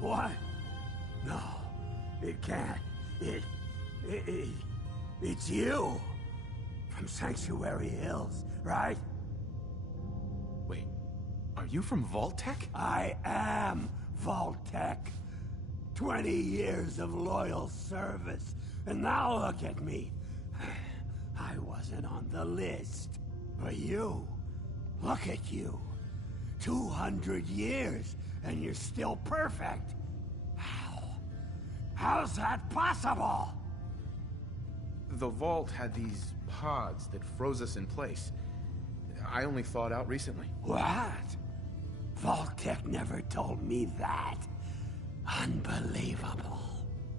What? No, it can't. It's you! From Sanctuary Hills, right? Wait, are you from Vault-Tec? I am Vault-Tec. 20 years of loyal service, and now look at me. I wasn't on the list. But you, look at you. 200 years, and you're still perfect. How's that possible? The Vault had these pods that froze us in place. I only thawed out recently. What? Vault-Tec never told me that. Unbelievable.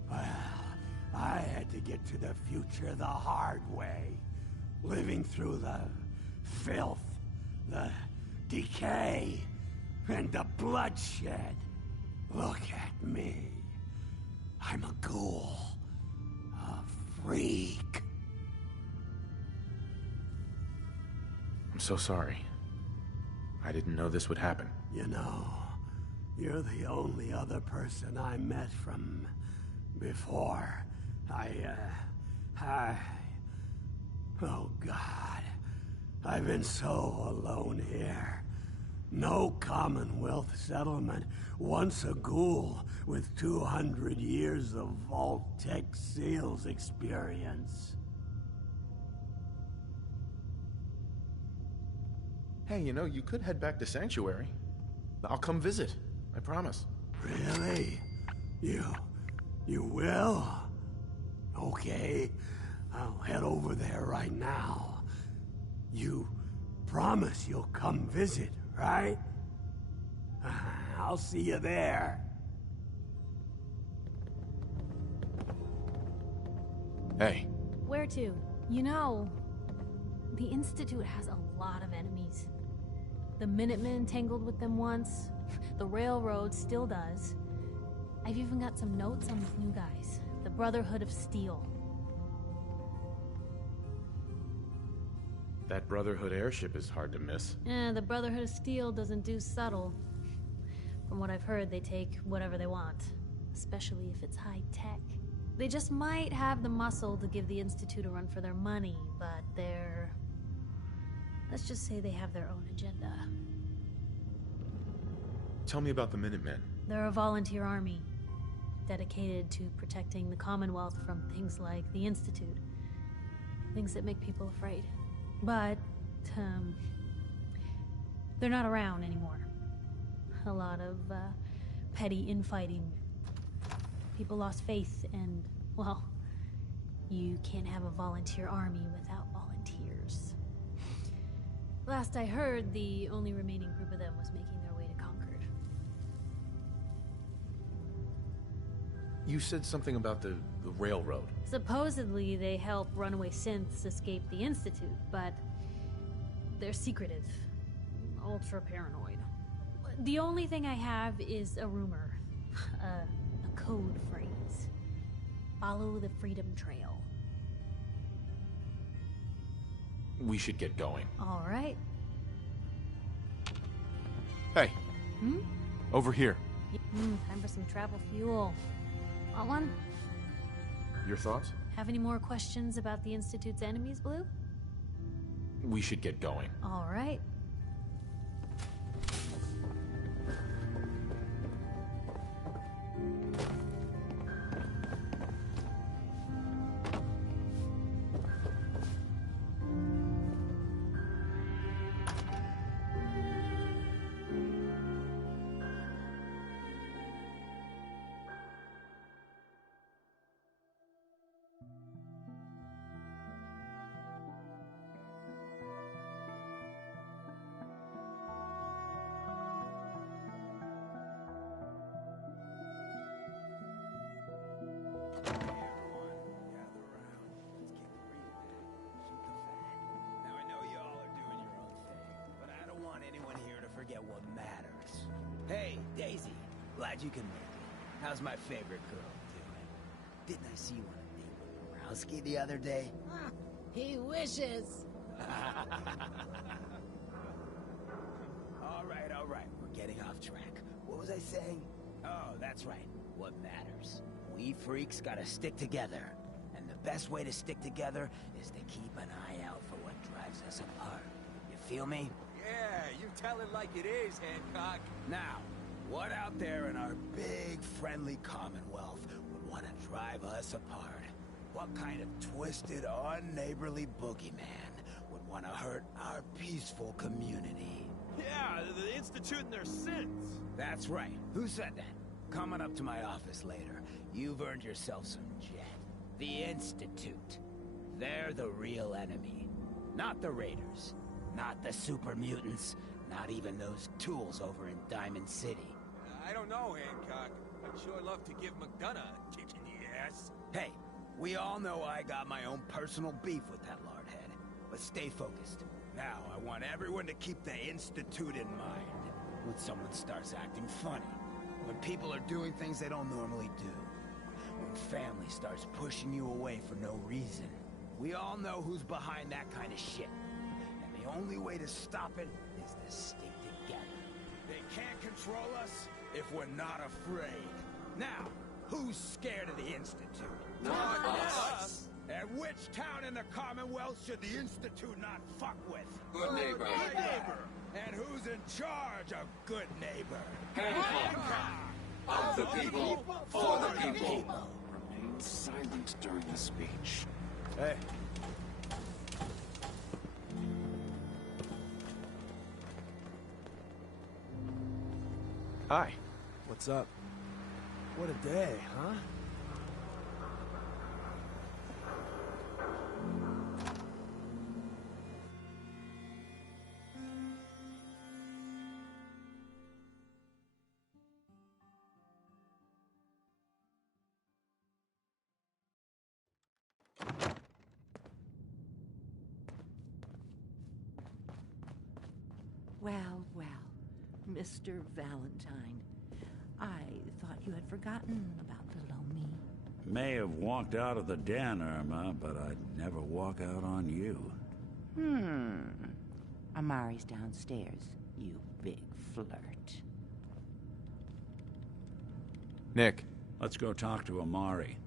Well, I had to get to the future the hard way. Living through the filth, the decay, and the bloodshed. Look at me. I'm a ghoul. A freak. I'm so sorry. I didn't know this would happen. You know, you're the only other person I met from before. Oh God. I've been so alone here. No Commonwealth settlement, once a ghoul with 200 years of Vault-Tec sales experience. Hey, you know, you could head back to Sanctuary. I'll come visit. I promise. Really? You will? Okay, I'll head over there right now. You promise you'll come visit, right? I'll see you there. Hey. Where to? You know, the Institute has a lot of enemies. The Minutemen tangled with them once. The Railroad still does. I've even got some notes on these new guys. The Brotherhood of Steel. That Brotherhood airship is hard to miss. The Brotherhood of Steel doesn't do subtle. From what I've heard, they take whatever they want. Especially if it's high-tech. They just might have the muscle to give the Institute a run for their money, but they're... let's just say they have their own agenda. Tell me about the Minutemen. They're a volunteer army, dedicated to protecting the Commonwealth from things like the Institute. Things that make people afraid. But, they're not around anymore. A lot of, petty infighting. People lost faith and, well, you can't have a volunteer army without volunteers. Last I heard, the only remaining group of them was making their way to Concord. You said something about the railroad. Supposedly, they help runaway synths escape the Institute, but they're secretive. Ultra paranoid. The only thing I have is a rumor. A code phrase. Follow the Freedom Trail. We should get going. All right. Hey. Over here. Time for some travel fuel. Want one? Your thoughts? Have any more questions about the Institute's enemies, Blue? We should get going. All right. What matters. Hey, Daisy. Glad you can make it. How's my favorite girl doing? Didn't I see you on a date with Borowski the other day? He wishes. All right. We're getting off track. What was I saying? Oh, that's right. What matters? We freaks gotta stick together. And the best way to stick together is to keep an eye out for what drives us apart. You feel me? Yeah, you tell it like it is, Hancock. Now, what out there in our big, friendly Commonwealth would want to drive us apart? What kind of twisted, unneighborly boogeyman would want to hurt our peaceful community? Yeah, the Institute and their sins. That's right. Who said that? Coming up to my office later, you've earned yourself some jet. The Institute. They're the real enemy. Not the Raiders. Not the super mutants. Not even those tools over in Diamond City. I don't know, Hancock. I'd sure love to give McDonough a kick in the ass. Hey, we all know I got my own personal beef with that lardhead. But stay focused. Now, I want everyone to keep the Institute in mind. When someone starts acting funny. When people are doing things they don't normally do. When family starts pushing you away for no reason. We all know who's behind that kind of shit. And the only way to stop it is to stick together. They can't control us if we're not afraid. Now, who's scared of the Institute? Not us. And which town in the Commonwealth should the Institute not fuck with? Good neighbor. Good neighbor. And who's in charge of good neighbor? Hancock. Of the people, for the people. Remain silent during the speech. Hey. Hi. What's up? What a day, huh? Well, well, Mr. Valentine. I thought you had forgotten about little me. May have walked out of the den, Irma, but I'd never walk out on you. Amari's downstairs, you big flirt. Nick. Let's go talk to Amari.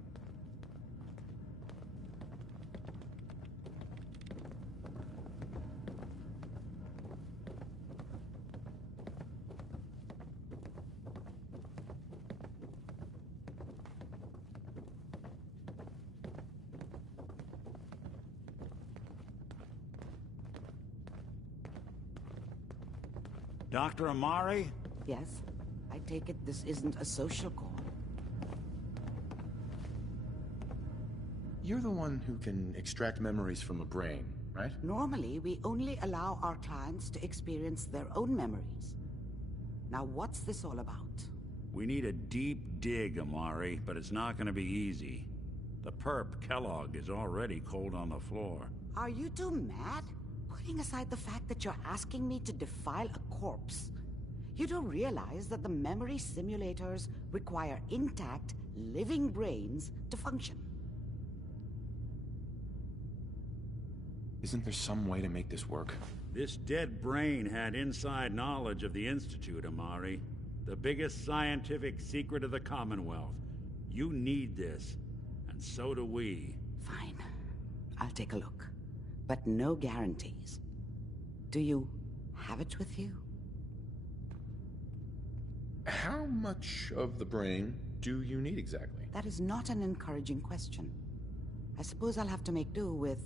Dr. Amari? Yes? I take it this isn't a social call. You're the one who can extract memories from a brain, right? Normally, we only allow our clients to experience their own memories. Now, what's this all about? We need a deep dig, Amari, but it's not gonna be easy. The perp, Kellogg, is already cold on the floor. Are you two mad? Putting aside the fact that you're asking me to defile a corpse, you do realize that the memory simulators require intact, living brains to function. Isn't there some way to make this work? This dead brain had inside knowledge of the Institute, Amari. The biggest scientific secret of the Commonwealth. You need this, and so do we. Fine. I'll take a look. But no guarantees. Do you have it with you? How much of the brain do you need exactly? That is not an encouraging question. I suppose I'll have to make do with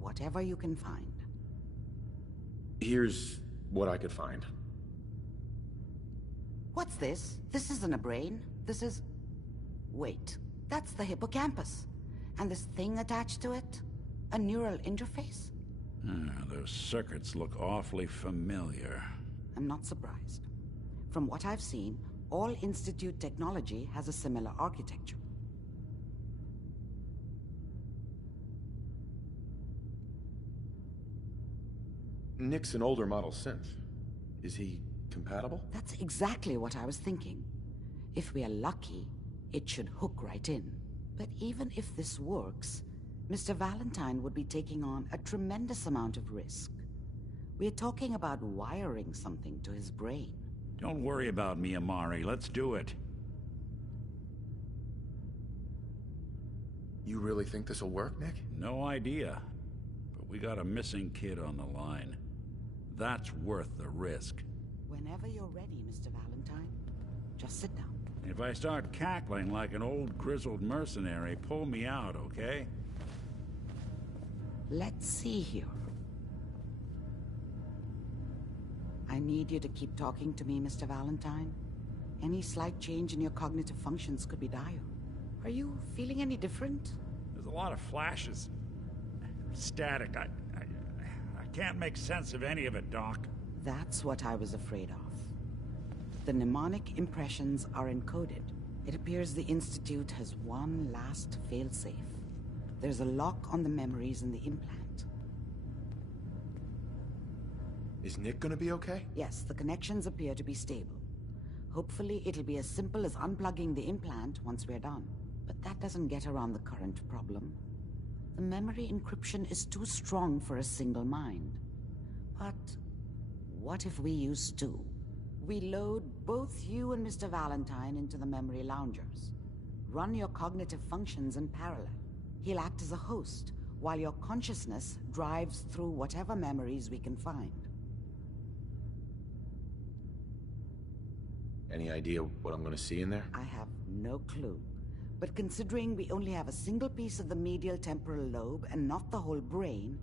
whatever you can find. Here's what I could find. What's this? This isn't a brain. This is... Wait. That's the hippocampus. And this thing attached to it? A neural interface? Those circuits look awfully familiar. I'm not surprised. From what I've seen, all Institute technology has a similar architecture. Nick's an older model synth. Is he compatible? That's exactly what I was thinking. If we are lucky, it should hook right in. But even if this works, Mr. Valentine would be taking on a tremendous amount of risk. We're talking about wiring something to his brain. Don't worry about me, Amari. Let's do it. You really think this'll work, Nick? No idea. But we got a missing kid on the line. That's worth the risk. Whenever you're ready, Mr. Valentine, just sit down. If I start cackling like an old grizzled mercenary, pull me out, okay? Let's see here. I need you to keep talking to me, Mr. Valentine. Any slight change in your cognitive functions could be dire. Are you feeling any different? There's a lot of flashes. Static. I can't make sense of any of it, Doc. That's what I was afraid of. The mnemonic impressions are encoded. It appears the Institute has one last failsafe. There's a lock on the memories in the implant. Is Nick gonna be okay? Yes, the connections appear to be stable. Hopefully it'll be as simple as unplugging the implant once we're done. But that doesn't get around the current problem. The memory encryption is too strong for a single mind. But what if we use two? We load both you and Mr. Valentine into the memory loungers. Run your cognitive functions in parallel. He'll act as a host, while your consciousness drives through whatever memories we can find. Any idea what I'm gonna see in there? I have no clue. But considering we only have a single piece of the medial temporal lobe and not the whole brain,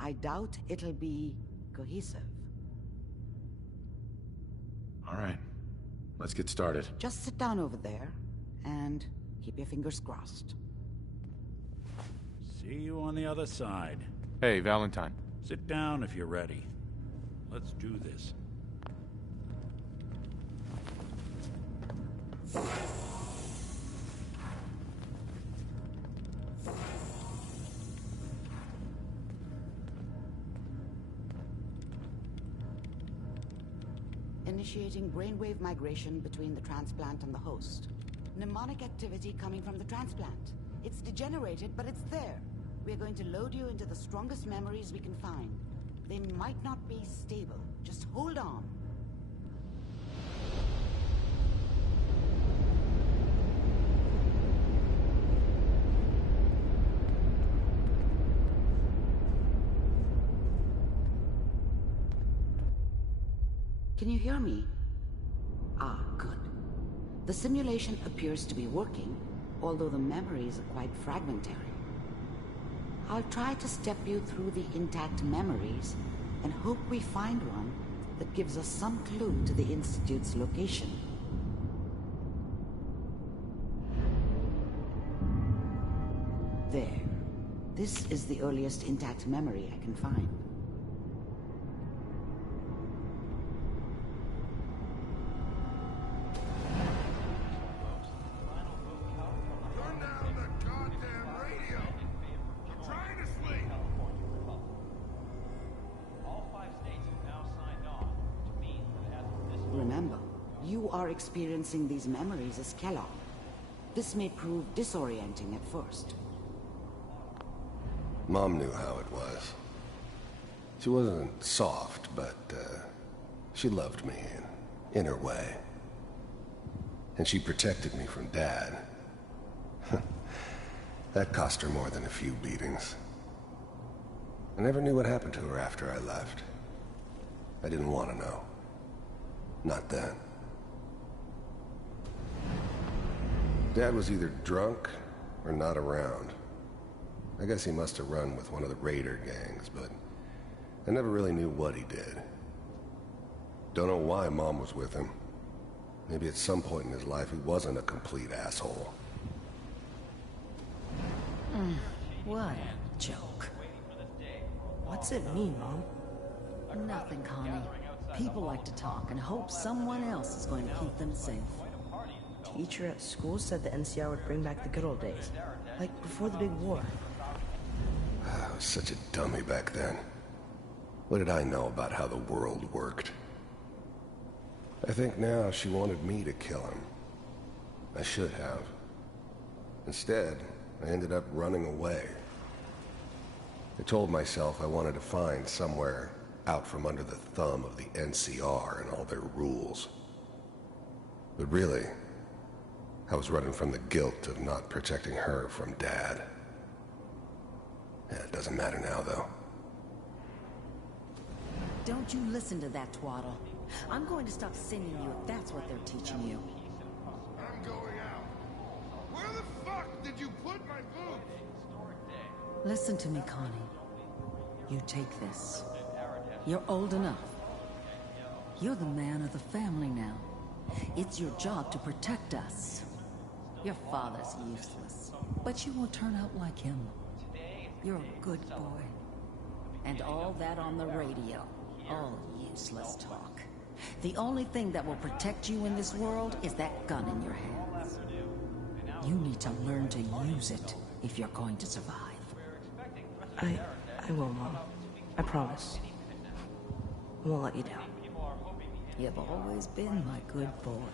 I doubt it'll be cohesive. All right, let's get started. Just sit down over there and keep your fingers crossed. See you on the other side. Hey, Valentine. Sit down if you're ready. Let's do this. Initiating brainwave migration between the transplant and the host. Mnemonic activity coming from the transplant. It's degenerated, but it's there. We're going to load you into the strongest memories we can find. They might not be stable. Just hold on. Can you hear me? Ah, good. The simulation appears to be working, although the memories are quite fragmentary. I'll try to step you through the intact memories and hope we find one that gives us some clue to the Institute's location. There. This is the earliest intact memory I can find. Remember, you are experiencing these memories as Kellogg. This may prove disorienting at first. Mom knew how it was. She wasn't soft, but she loved me in her way. And she protected me from Dad. That cost her more than a few beatings. I never knew what happened to her after I left. I didn't want to know. Not then. Dad was either drunk or not around. I guess he must have run with one of the raider gangs, but I never really knew what he did. Don't know why Mom was with him. Maybe at some point in his life he wasn't a complete asshole. What a joke. What's it mean, Mom? Nothing, Connie. People like to talk and hope someone else is going to keep them safe. Teacher at school said the NCR would bring back the good old days, like before the big war. I was such a dummy back then. What did I know about how the world worked? I think now she wanted me to kill him. I should have. Instead, I ended up running away. I told myself I wanted to find somewhere out from under the thumb of the NCR and all their rules. But really, I was running from the guilt of not protecting her from Dad. Yeah, it doesn't matter now, though. Don't you listen to that twaddle. I'm going to stop sending you if that's what they're teaching you. I'm going out. Where the fuck did you put my boots? Listen to me, Connie. You take this. You're old enough. You're the man of the family now. It's your job to protect us. Your father's useless, but you won't turn out like him. You're a good boy. And all that on the radio, all useless talk. The only thing that will protect you in this world is that gun in your hands. You need to learn to use it if you're going to survive. I will, Mom. I promise. I won't let you down. You've always been my good boy.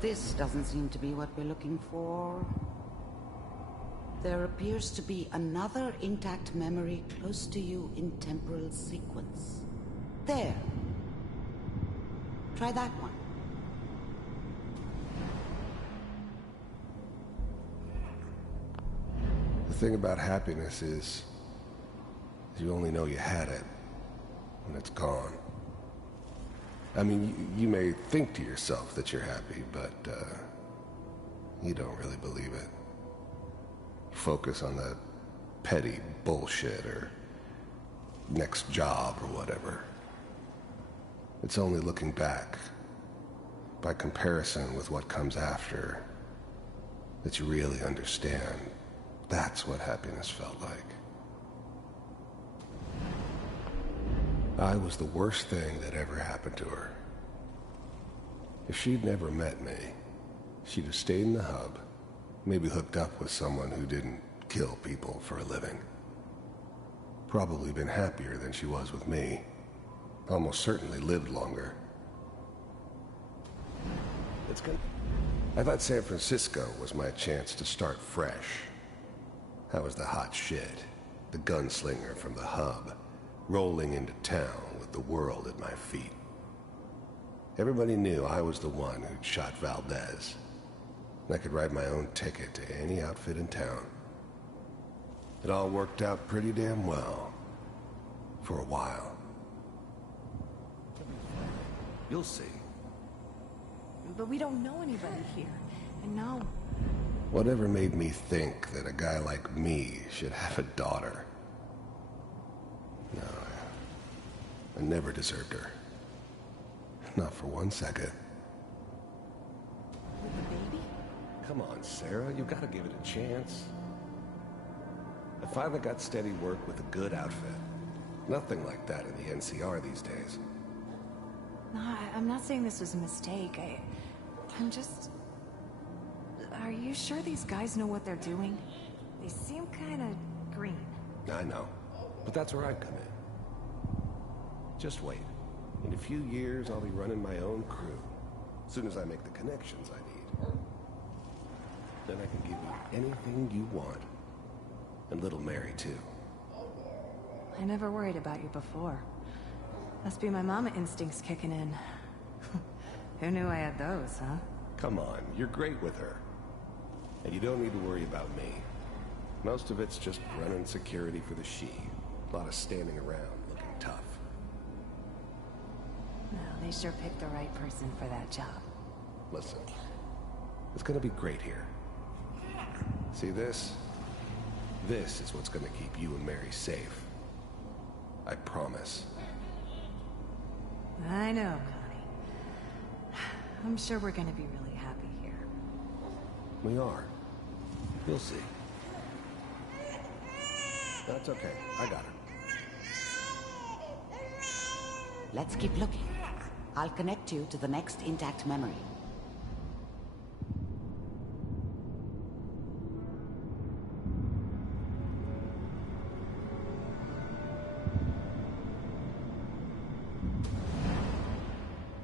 This doesn't seem to be what we're looking for. There appears to be another intact memory close to you in temporal sequence. There. Try that one. The thing about happiness is you only know you had it when it's gone. I mean, you may think to yourself that you're happy, but you don't really believe it. You focus on that petty bullshit or next job or whatever. It's only looking back, by comparison with what comes after, that you really understand that's what happiness felt like. I was the worst thing that ever happened to her. If she'd never met me, she'd have stayed in the hub, maybe hooked up with someone who didn't kill people for a living. Probably been happier than she was with me. Almost certainly lived longer. It's good. I thought San Francisco was my chance to start fresh. I was the hot shit, the gunslinger from the hub, rolling into town with the world at my feet. Everybody knew I was the one who'd shot Valdez. And I could write my own ticket to any outfit in town. It all worked out pretty damn well. For a while. You'll see. But we don't know anybody here. And now... Whatever made me think that a guy like me should have a daughter? No, I never deserved her. Not for 1 second. With the baby? Come on, Sarah, you gotta give it a chance. I finally got steady work with a good outfit. Nothing like that in the NCR these days. No, I'm not saying this was a mistake. I'm just... Are you sure these guys know what they're doing? They seem kind of green. I know, but that's where I come in. Just wait. In a few years, I'll be running my own crew. As soon as I make the connections I need. Then I can give you anything you want. And little Mary, too. I never worried about you before. Must be my mama instincts kicking in. Who knew I had those, huh? Come on, you're great with her. And you don't need to worry about me. Most of it's just running security for the she. A lot of standing around looking tough. No, they sure picked the right person for that job. Listen, it's gonna be great here. See this? This is what's gonna keep you and Mary safe. I promise. I know, Connie. I'm sure we're gonna be really happy here. We are. You'll see. That's okay. I got her. Let's keep looking. I'll connect you to the next intact memory.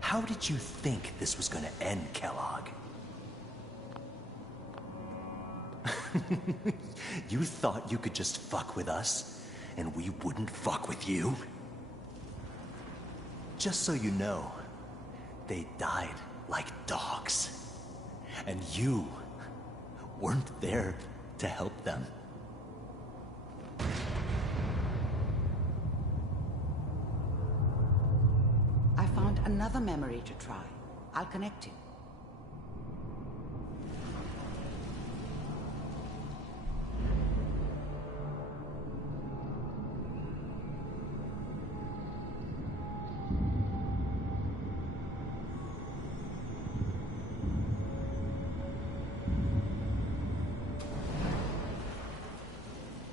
How did you think this was gonna end, Kellogg? You thought you could just fuck with us, and we wouldn't fuck with you? Just so you know, they died like dogs. And you weren't there to help them. another memory to try. I'll connect you.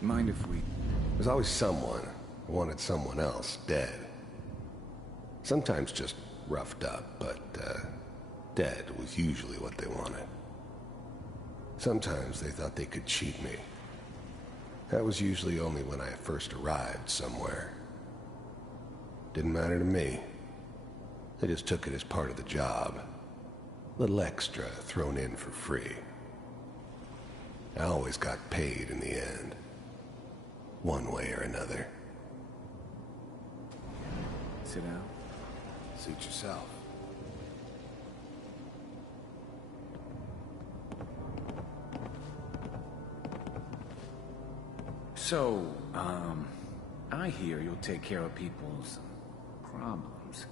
Mind if we... There's always someone who wanted someone else dead. Sometimes just roughed up, but dead was usually what they wanted. Sometimes they thought they could cheat me. That was usually only when I first arrived somewhere. Didn't matter to me. They just took it as part of the job. A little extra thrown in for free. I always got paid in the end. One way or another. Sit down. Suit yourself. So, I hear you'll take care of people's problems.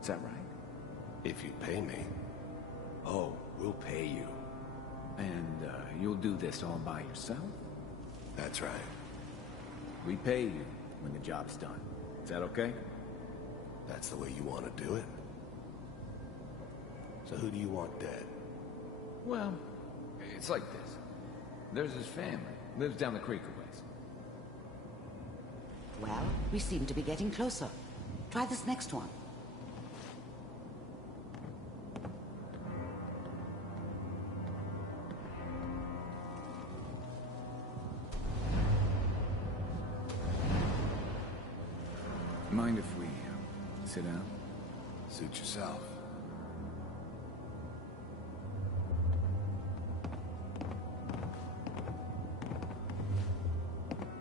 Is that right? If you pay me. Oh, we'll pay you. And, you'll do this all by yourself? That's right. We pay you when the job's done. Is that okay? That's the way you want to do it? So who do you want dead? Well, it's like this. There's his family. Lives down the creek a ways. Well, we seem to be getting closer. Try this next one. Mind if we sit down? Suit yourself.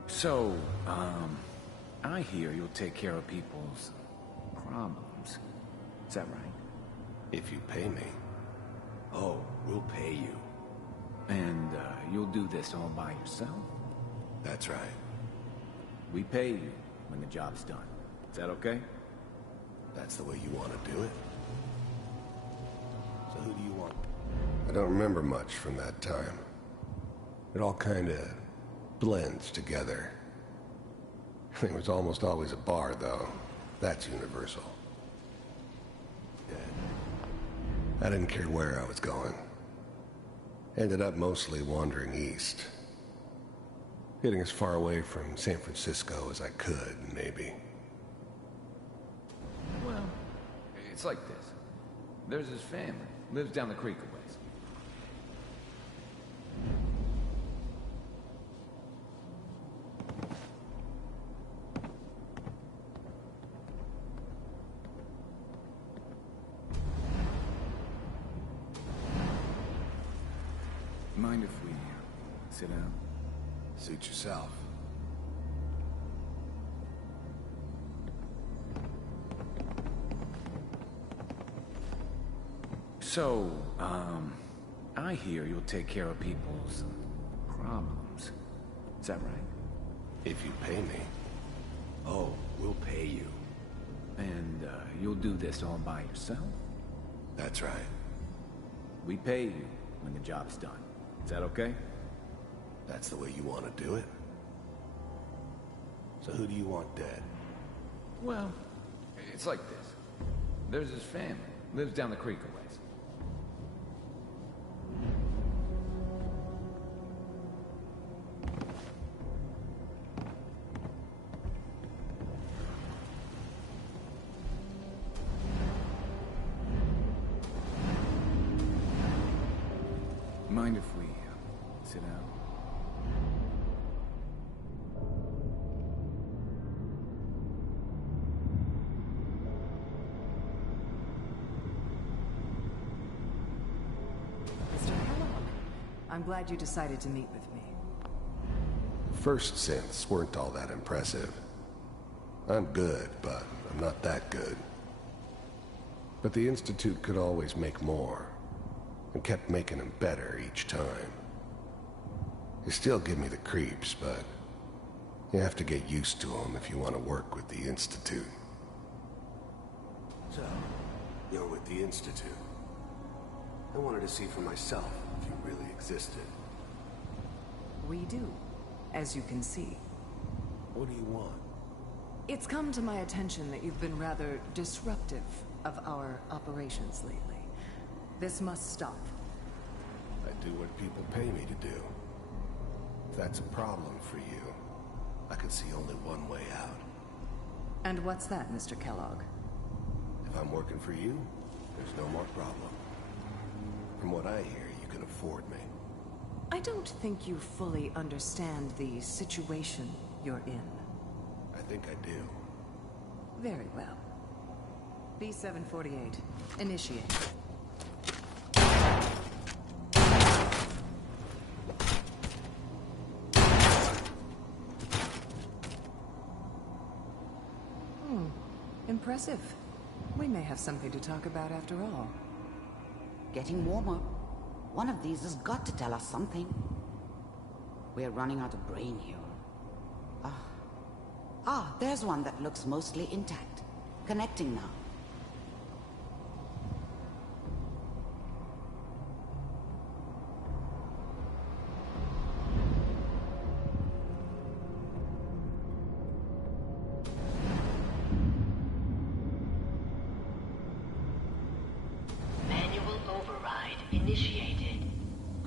So, I hear you'll take care of people's problems. Is that right? If you pay me. Oh, we'll pay you. And, you'll do this all by yourself? That's right. We pay you when the job's done. Is that okay? That's the way you want to do it? So who do you want? I don't remember much from that time. It all kinda blends together. There was almost always a bar, though. That's universal. I didn't care where I was going. Ended up mostly wandering east. Getting as far away from San Francisco as I could, maybe. Well, it's like this. There's his family. Lives down the creek a ways. Mind if we sit down? Suit yourself. So, I hear you'll take care of people's problems. Is that right? If you pay me. Oh, we'll pay you. And, you'll do this all by yourself? That's right. We pay you when the job's done. Is that okay? That's the way you want to do it? So who do you want dead? Well, it's like this. There's his family. Lives down the creek a ways. Mind if we sit down? Mr. Kellogg, I'm glad you decided to meet with me. First synths weren't all that impressive. I'm good, but I'm not that good. But the Institute could always make more, and kept making them better each time. They still give me the creeps, but you have to get used to them if you want to work with the Institute. So, You're with the Institute. I wanted to see for myself if you really existed. We do, as you can see. What do you want? It's come to my attention that you've been rather disruptive of our operations lately. This must stop. I do what people pay me to do. If that's a problem for you, I can see only one way out. And what's that, Mr. Kellogg? If I'm working for you, there's no more problem. From what I hear, you can afford me. I don't think you fully understand the situation you're in. I think I do. Very well. B-748, initiate. Impressive. We may have something to talk about after all. Getting warmer. One of these has got to tell us something. We're running out of brain here. There's one that looks mostly intact. Connecting now. Manual override initiated.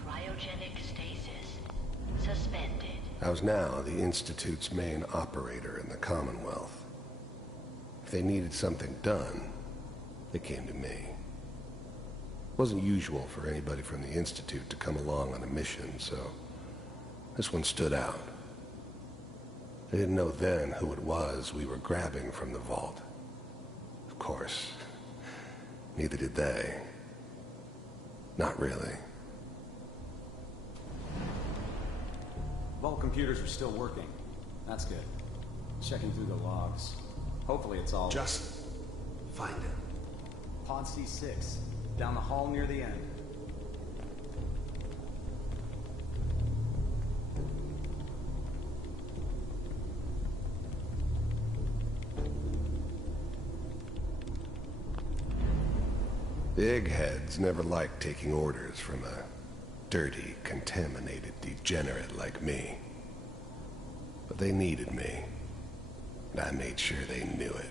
Cryogenic stasis suspended. I was now the Institute's main operator in the Commonwealth. If they needed something done, they came to me. It wasn't usual for anybody from the Institute to come along on a mission, so this one stood out. I didn't know then who it was we were grabbing from the vault. Of course, neither did they. Not really. Vault computers are still working. That's good. Checking through the logs. Hopefully it's all... Just find it. Pod C6. Down the hall near the end. The eggheads never liked taking orders from a dirty, contaminated degenerate like me. But they needed me, and I made sure they knew it.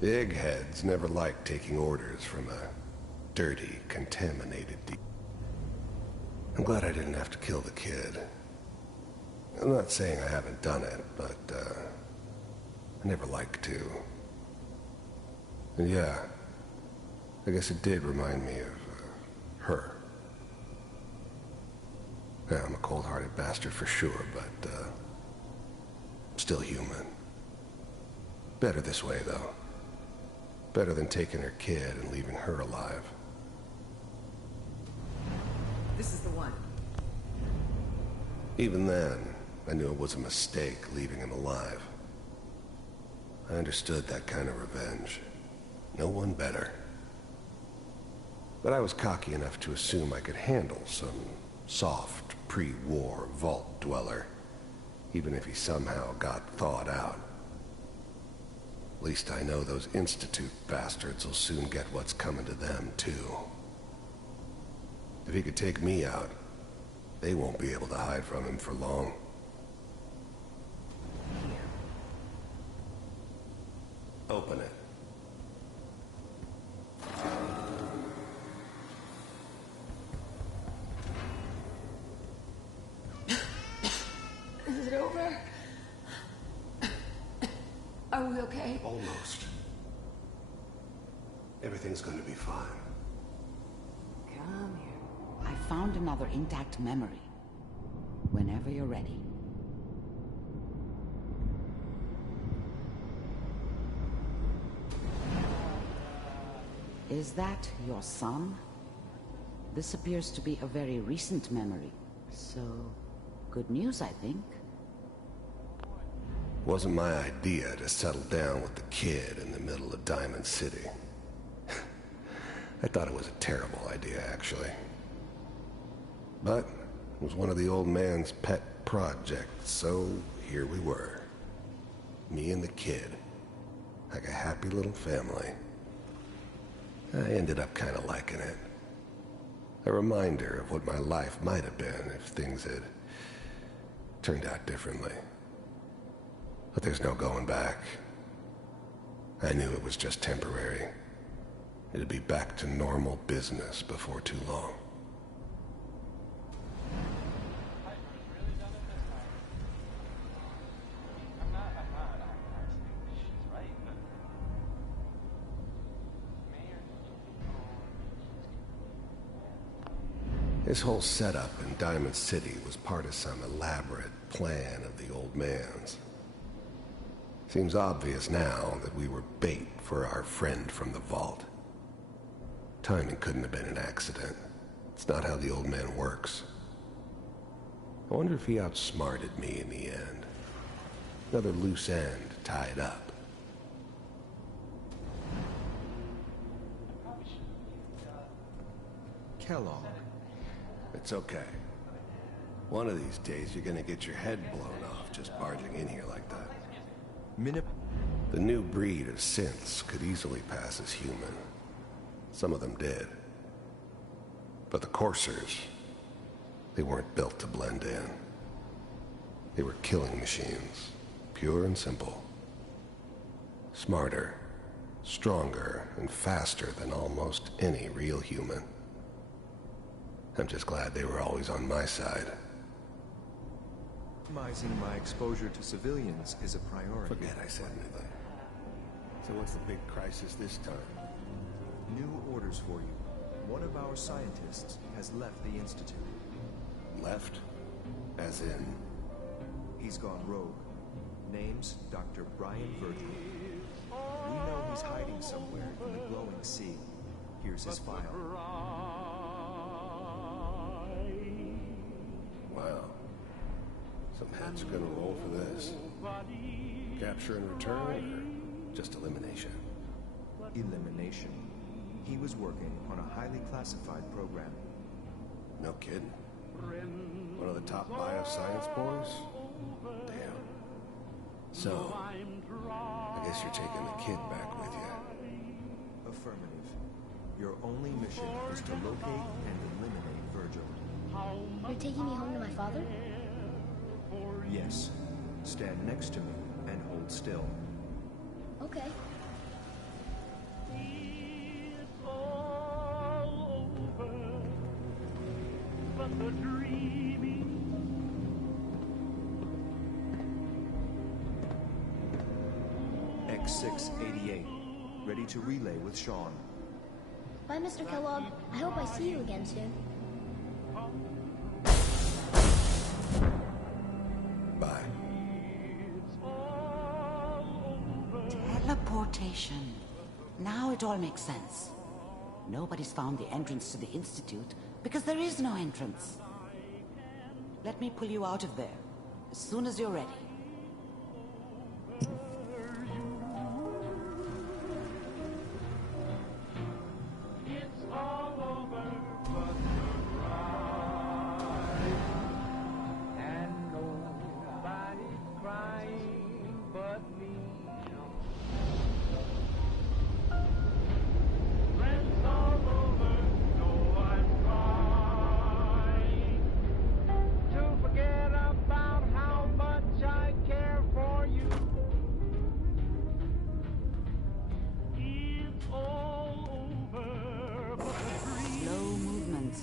The eggheads never liked taking orders from a dirty, contaminated I'm glad I didn't have to kill the kid. I'm not saying I haven't done it, but, I never liked to. And yeah, I guess it did remind me of, her. Yeah, I'm a cold-hearted bastard for sure, but, still human. Better this way, though. Better than taking her kid and leaving her alive. This is the one. Even then, I knew it was a mistake leaving him alive. I understood that kind of revenge. No one better. But I was cocky enough to assume I could handle some soft, pre-war vault dweller, even if he somehow got thawed out. At least I know those Institute bastards will soon get what's coming to them, too. If he could take me out, they won't be able to hide from him for long. Open it. Is it over? Are we okay? Almost. Everything's going to be fine. Come here. I found another intact memory. Whenever you're ready. Is that your son? This appears to be a very recent memory. So, good news, I think. Wasn't my idea to settle down with the kid in the middle of Diamond City. I thought it was a terrible idea, actually. But was one of the old man's pet projects, so here we were. Me and the kid. Like a happy little family. I ended up kind of liking it. A reminder of what my life might have been if things had turned out differently. But there's no going back. I knew it was just temporary. It'd be back to normal business before too long. This whole setup in Diamond City was part of some elaborate plan of the old man's. Seems obvious now that we were bait for our friend from the vault. Timing couldn't have been an accident. It's not how the old man works. I wonder if he outsmarted me in the end. Another loose end tied up. Kellogg. It's okay. One of these days you're gonna get your head blown off just barging in here like that. The new breed of synths could easily pass as human. Some of them did. But the coursers, they weren't built to blend in. They were killing machines, pure and simple. Smarter, stronger, and faster than almost any real human. I'm just glad they were always on my side. Minimizing my exposure to civilians is a priority. Forget I said anything. So what's the big crisis this time? New orders for you. One of our scientists has left the Institute. Left? As in? He's gone rogue. Name's Dr. Brian Virgil. We know he's hiding somewhere in the glowing sea. Here's his file. Wow. Some heads are gonna roll for this. Capture and return, or just elimination? Elimination. He was working on a highly classified program. No kidding. One of the top bioscience boys? Damn. So, I guess you're taking the kid back with you. Affirmative. Your only mission is to locate and eliminate Virgil. You're taking me home to my father? Yes. Stand next to me and hold still. Okay. X688. Ready to relay with Sean. Bye, Mr. Kellogg. I hope I see you again soon. Bye. Teleportation. Now it all makes sense. Nobody's found the entrance to the Institute because there is no entrance. Let me pull you out of there as soon as you're ready.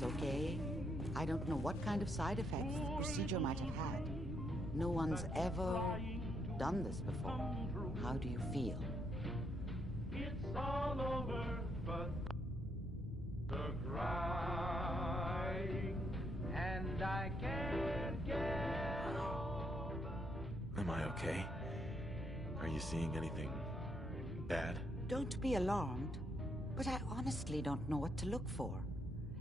Okay? I don't know what kind of side effects the procedure might have had. No one's ever done this before. How do you feel? It's all over, but the crying, and I can't get over. Am I okay? Are you seeing anything bad? Don't be alarmed, but I honestly don't know what to look for.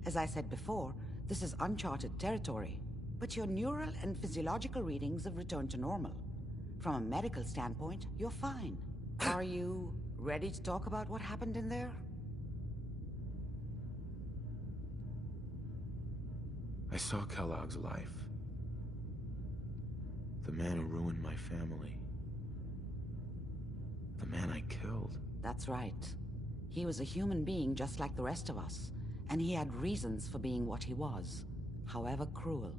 As I said before, this is uncharted territory, but your neural and physiological readings have returned to normal. From a medical standpoint, you're fine. Are you ready to talk about what happened in there? I saw Kellogg's life. The man who ruined my family. The man I killed. That's right. He was a human being just like the rest of us, and he had reasons for being what he was, however cruel.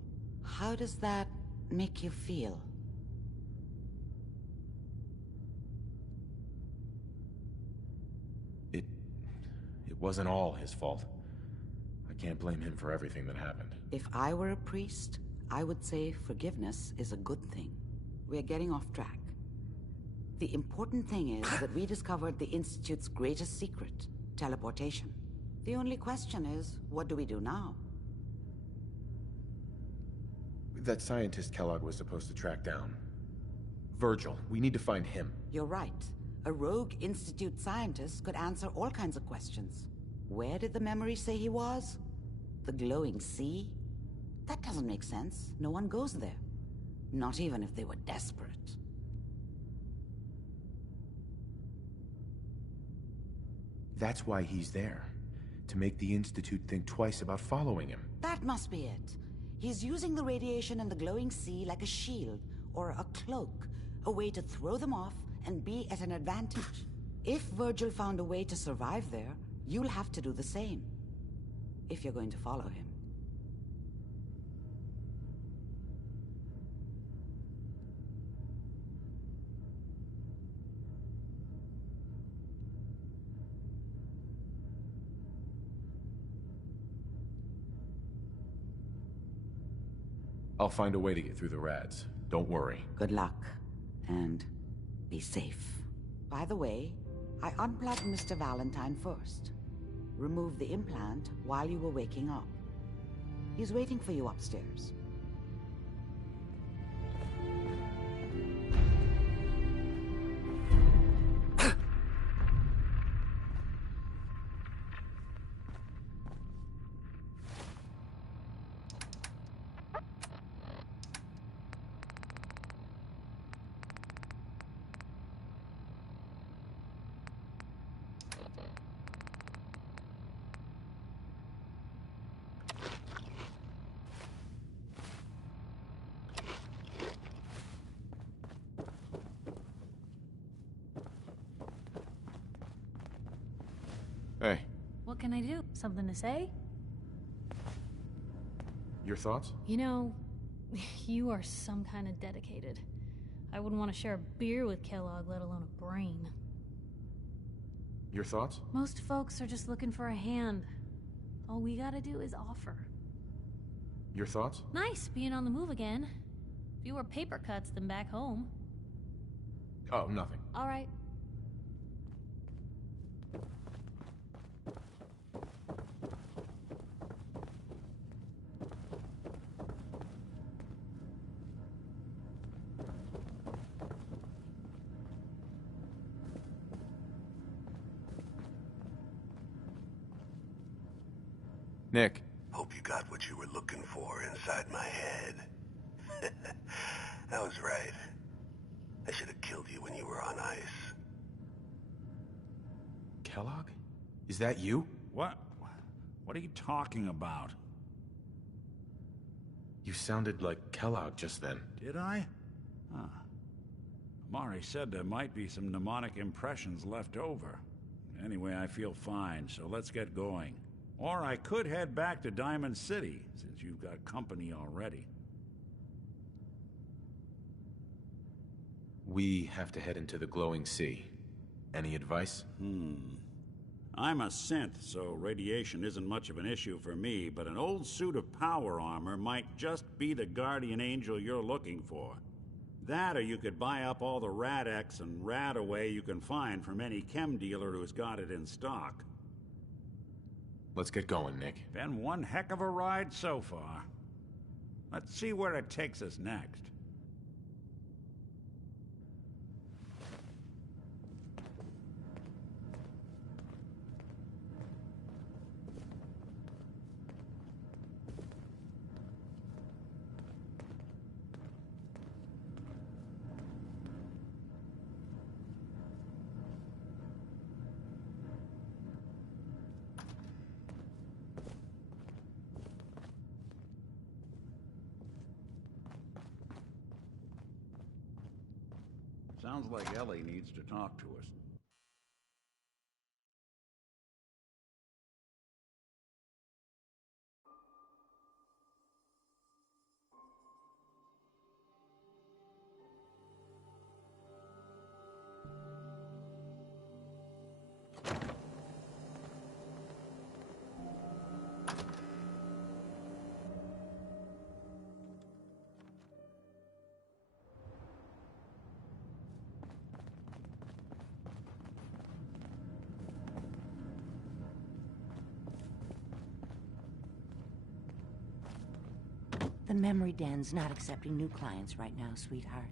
How does that make you feel? It wasn't all his fault. I can't blame him for everything that happened. If I were a priest, I would say forgiveness is a good thing. We're getting off track. The important thing is that we discovered the Institute's greatest secret, teleportation. The only question is, what do we do now? That scientist Kellogg was supposed to track down. Virgil, we need to find him. You're right. A rogue Institute scientist could answer all kinds of questions. Where did the memory say he was? The glowing sea? That doesn't make sense. No one goes there. Not even if they were desperate. That's why he's there. To make the Institute think twice about following him. That must be it. He's using the radiation in the glowing sea like a shield, or a cloak, a way to throw them off and be at an advantage. If Virgil found a way to survive there, you'll have to do the same. If you're going to follow him. I'll find a way to get through the rads. Don't worry. Good luck. And be safe. By the way, I unplugged Mr. Valentine first. Removed the implant while you were waking up. He's waiting for you upstairs. Hey. What can I do? Something to say? Your thoughts? You know, you are some kind of dedicated. I wouldn't want to share a beer with Kellogg, let alone a brain. Your thoughts? Most folks are just looking for a hand. All we gotta do is offer. Your thoughts? Nice being on the move again. Fewer paper cuts than back home. Oh, nothing. All right. Nick. Hope you got what you were looking for inside my head. I was right. I should have killed you when you were on ice. Kellogg? Is that you? What? What are you talking about? You sounded like Kellogg just then. Did I? Huh. Mari said there might be some mnemonic impressions left over. Anyway, I feel fine, so let's get going. Or I could head back to Diamond City, since you've got company already. We have to head into the glowing sea. Any advice? I'm a synth, so radiation isn't much of an issue for me, but an old suit of power armor might just be the guardian angel you're looking for. That, or you could buy up all the Rad-X and Rad-Away you can find from any chem dealer who's got it in stock. Let's get going, Nick. Been one heck of a ride so far. Let's see where it takes us next. Sounds like Ellie needs to talk to us. The memory den's not accepting new clients right now, sweetheart.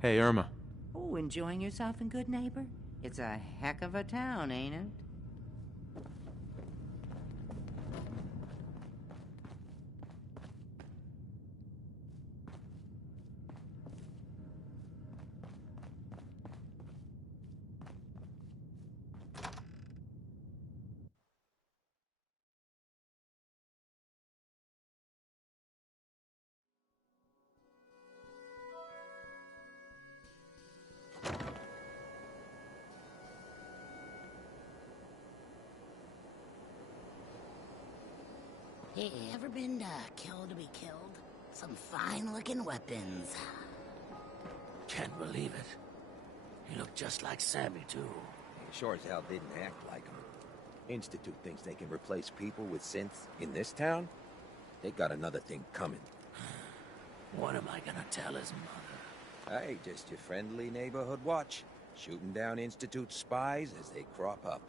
Hey, Irma. Oh, enjoying yourself in Good Neighbor? It's a heck of a town, ain't it? Hey, ever been killed to be killed? Some fine-looking weapons. Can't believe it. He looked just like Sammy, too. He sure as hell didn't act like him. Institute thinks they can replace people with synths in this town? They got another thing coming. What am I gonna tell his mother? Hey, just your friendly neighborhood watch. Shooting down Institute spies as they crop up.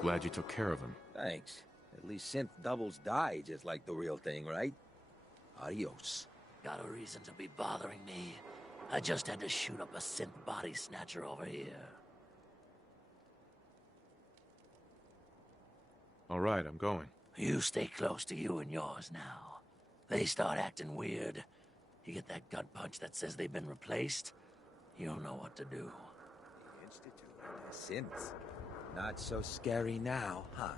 Glad you took care of him. Thanks. At least synth doubles die just like the real thing, right? Adios. Got a reason to be bothering me. I just had to shoot up a synth body snatcher over here. All right, I'm going. You stay close to you and yours now. They start acting weird. You get that gut punch that says they've been replaced, you'll know what to do. The Institute and the synths. Not so scary now, huh?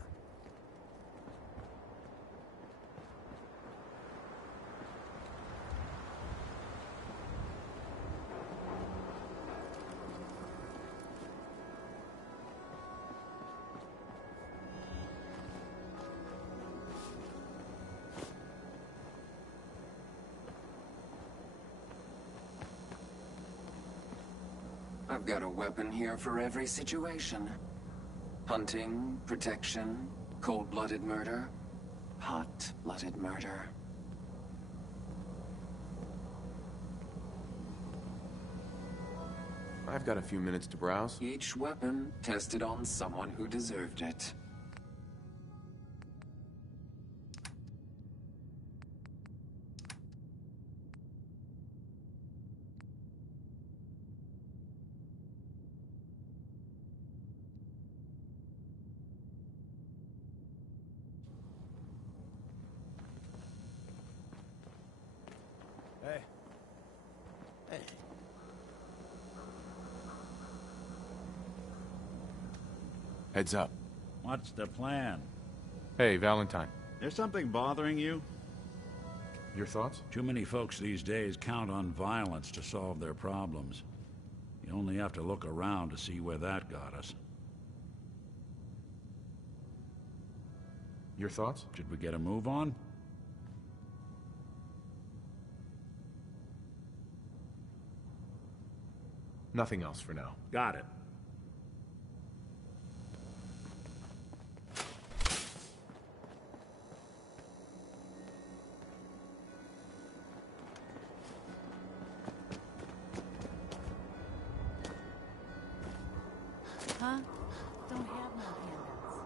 I've got a weapon here for every situation. Hunting, protection, cold-blooded murder, hot-blooded murder. I've got a few minutes to browse. Each weapon tested on someone who deserved it. Hey. Hey. Heads up. What's the plan? Hey, Valentine. There's something bothering you? Your thoughts? Too many folks these days count on violence to solve their problems. You only have to look around to see where that got us. Your thoughts? Should we get a move on? Nothing else for now. Got it. Huh? Don't have no handouts.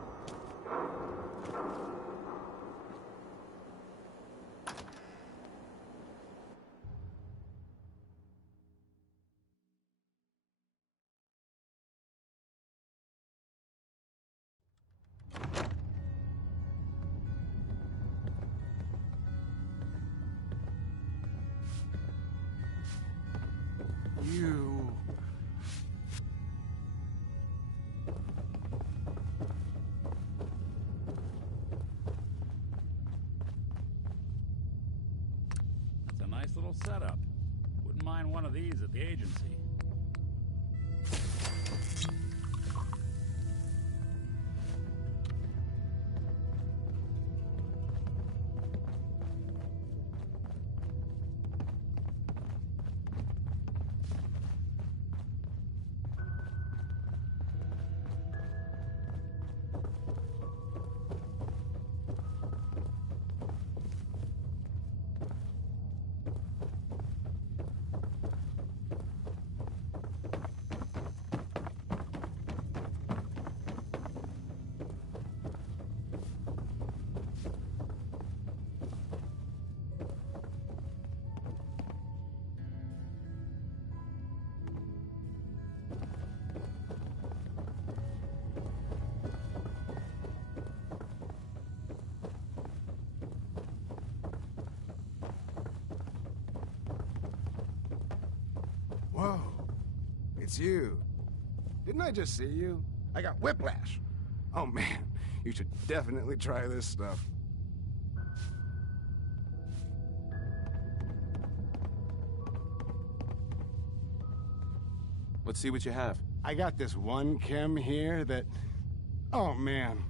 little setup. Wouldn't mind one of these at the agency. Whoa, it's you. Didn't I just see you? I got whiplash. Oh man, you should definitely try this stuff. Let's see what you have. I got this one chem here that... Oh man.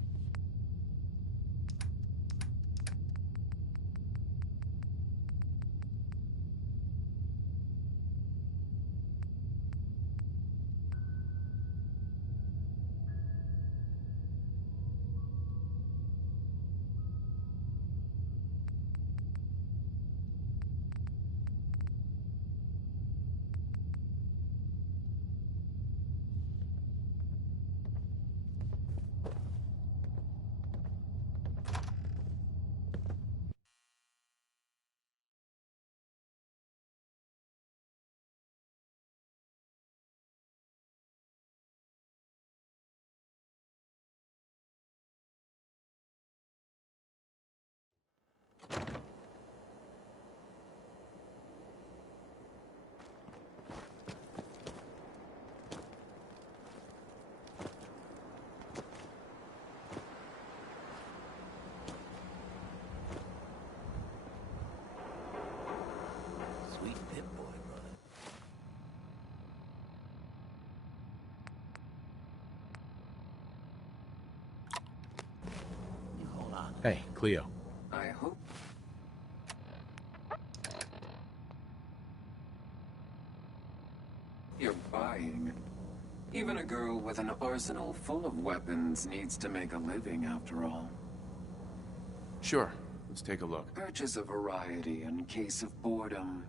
Sweet Pip-Boy, brother. You hold on. Hey, Cleo. I hope. You're buying. Even a girl with an arsenal full of weapons needs to make a living, after all. Sure. Let's take a look. Purchase a variety in case of boredom.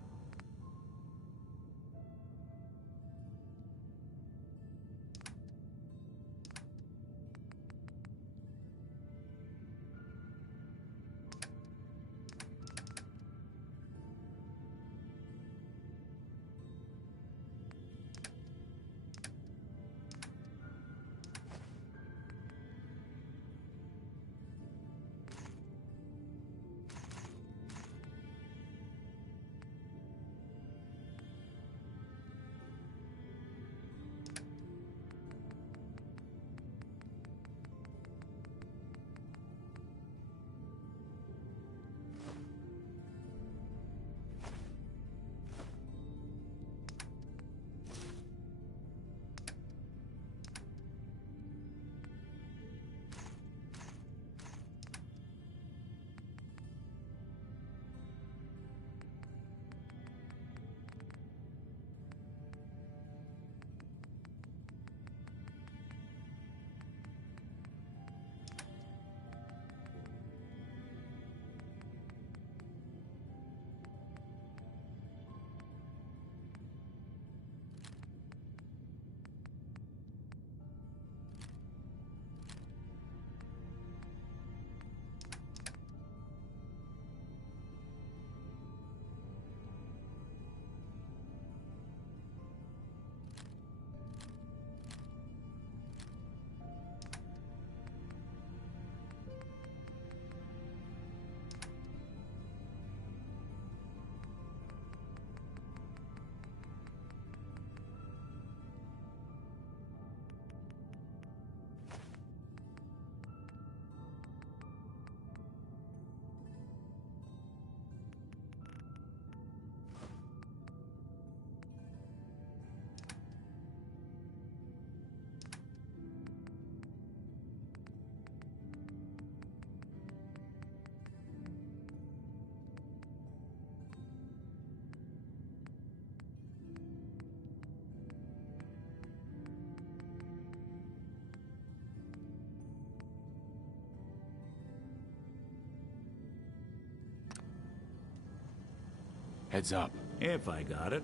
Heads up. If I got it.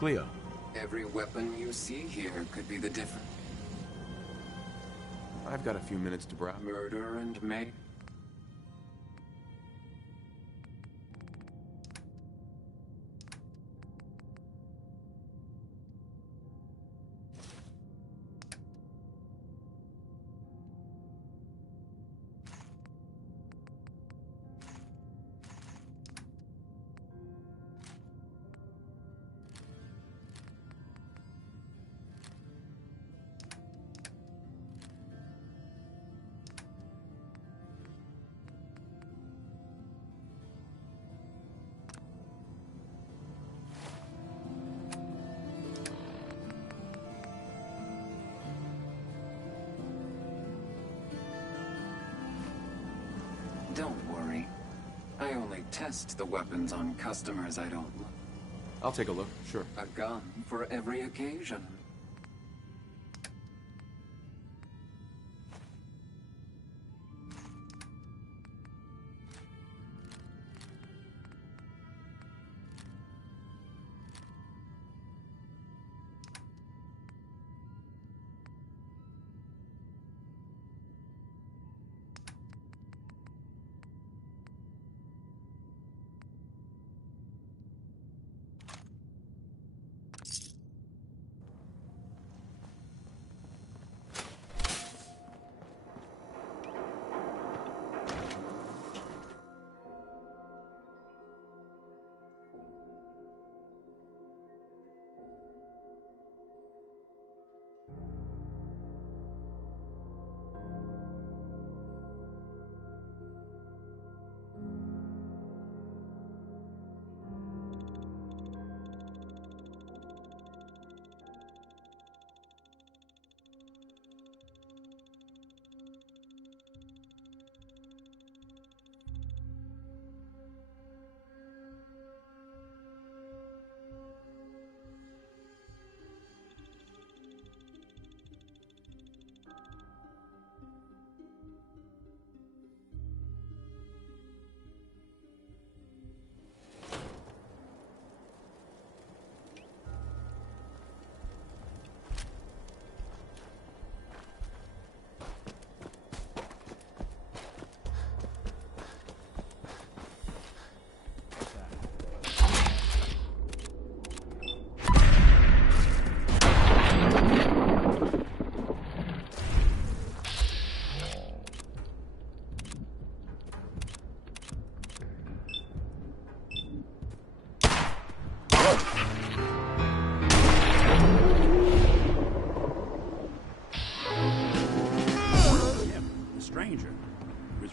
Cleo. Every weapon you see here could be the difference. I've got a few minutes to browse. Murder and mayhem. Don't worry. I only test the weapons on customers I don't like. I'll take a look, sure. A gun for every occasion.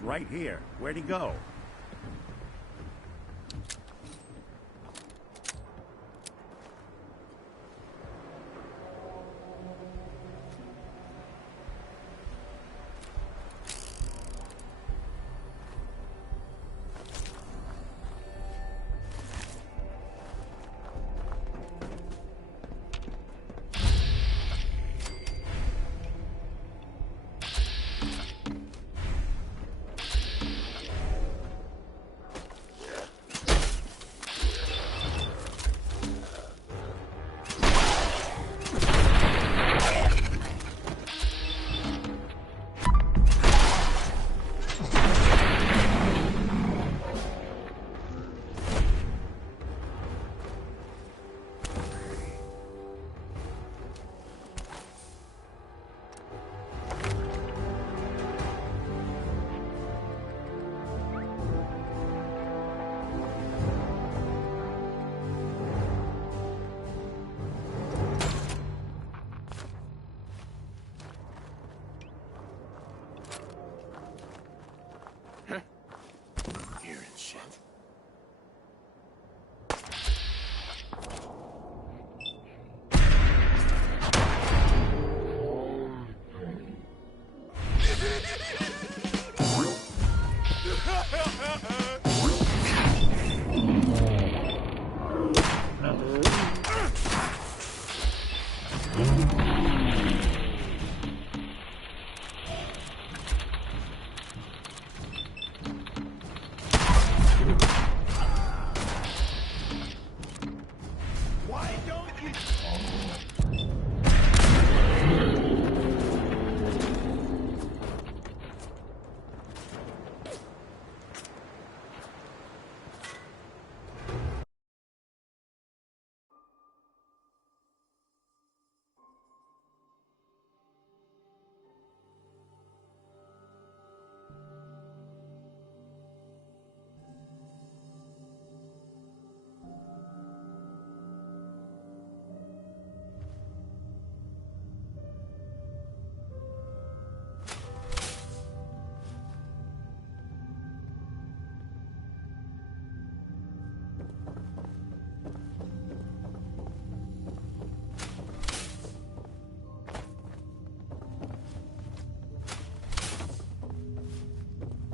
Right here. Where'd he go?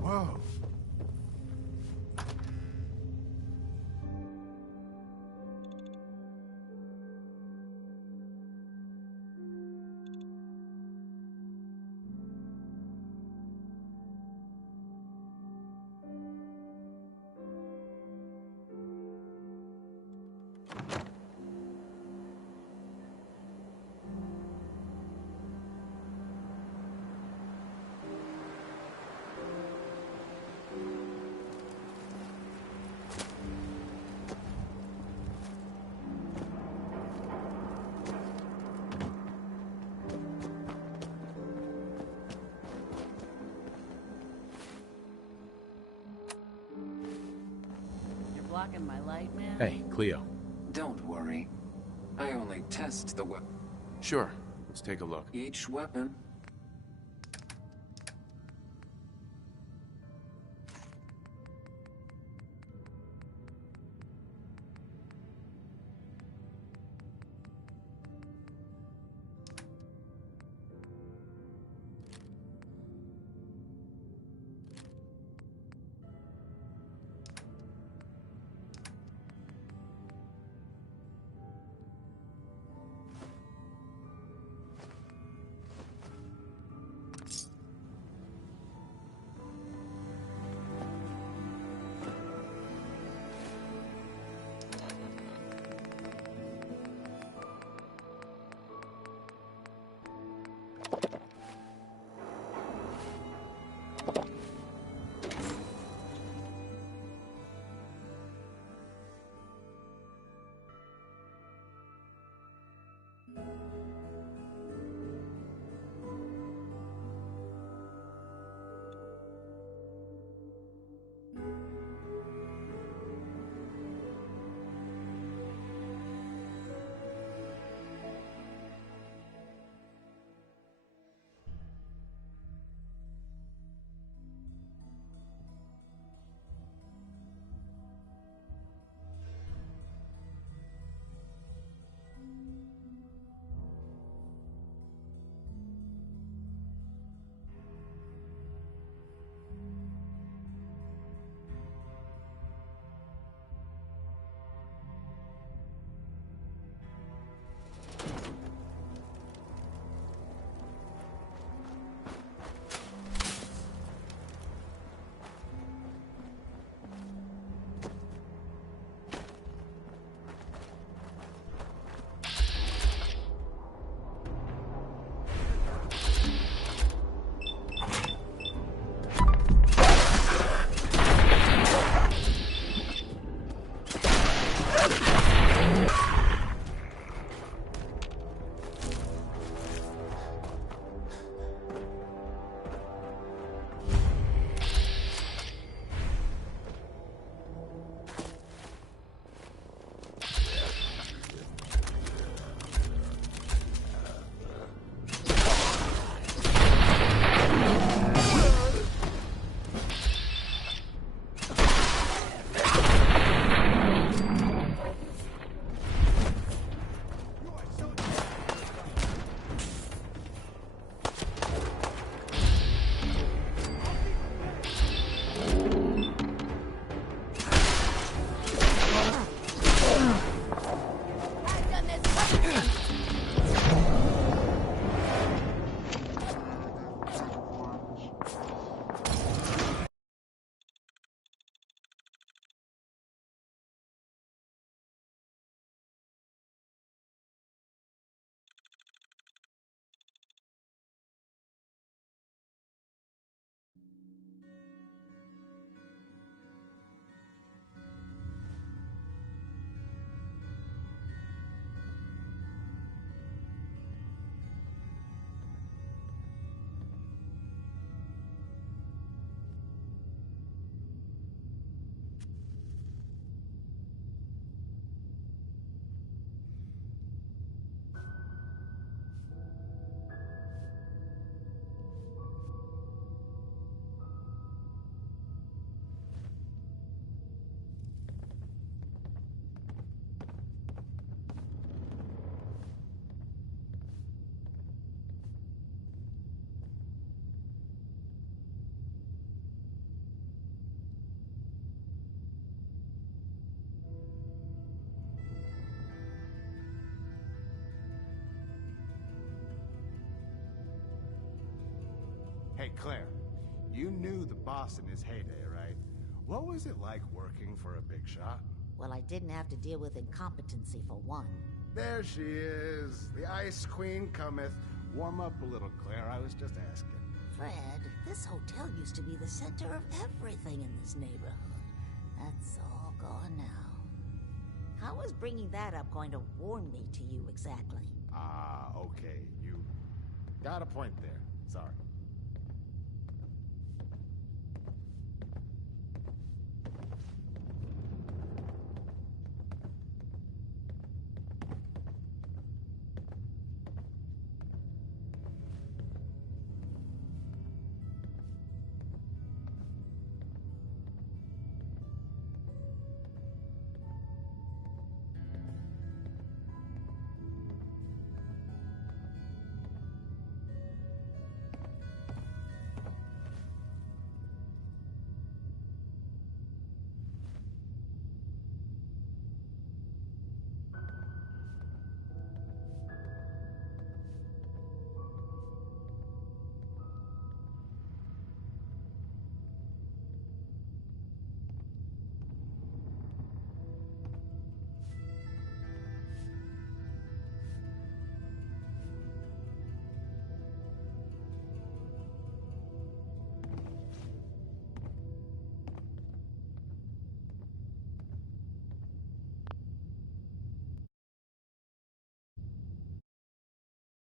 Whoa. Blocking my light, man? Hey, Cleo. Don't worry. I only test the weapon. Sure. Let's take a look. Each weapon. Hey, Claire, you knew the boss in his heyday, right? What was it like working for a big shot? Well, I didn't have to deal with incompetency for one. There she is. The Ice Queen cometh. Warm up a little, Claire. I was just asking. Fred, this hotel used to be the center of everything in this neighborhood. That's all gone now. How is bringing that up going to warm me to you exactly? Ah, okay. You got a point there. Sorry.